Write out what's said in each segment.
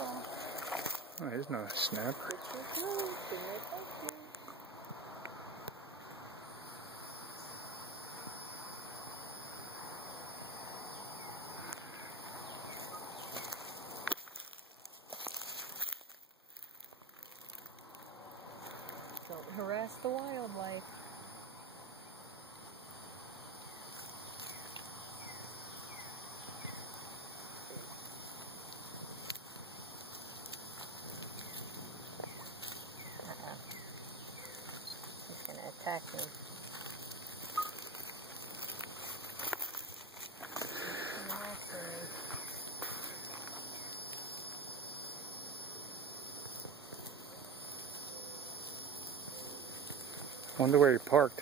Oh, there's not a snap. Don't harass the wildlife. He's going to attack me. I wonder where he parked.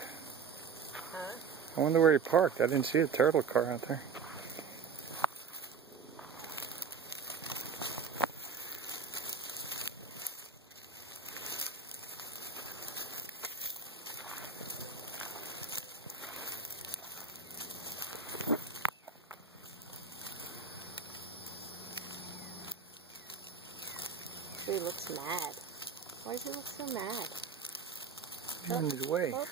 Huh? I wonder where he parked. I didn't see a turtle car out there. He looks mad. Why does he look so mad? He's on his way. Oh.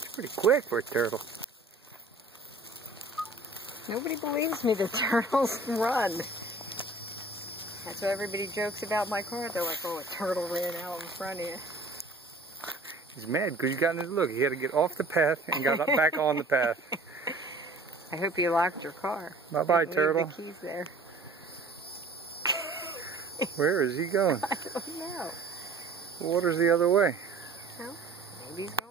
It's pretty quick for a turtle. Nobody believes me that turtles run. That's why everybody jokes about my car. They're like, oh, a turtle ran out in front of you. He's mad because you got in his look. He had to get off the path and got up back on the path. I hope you locked your car. Bye-bye, turtle. Leave the keys there. Where is he going? I don't know. The water's the other way. Well, maybe he's going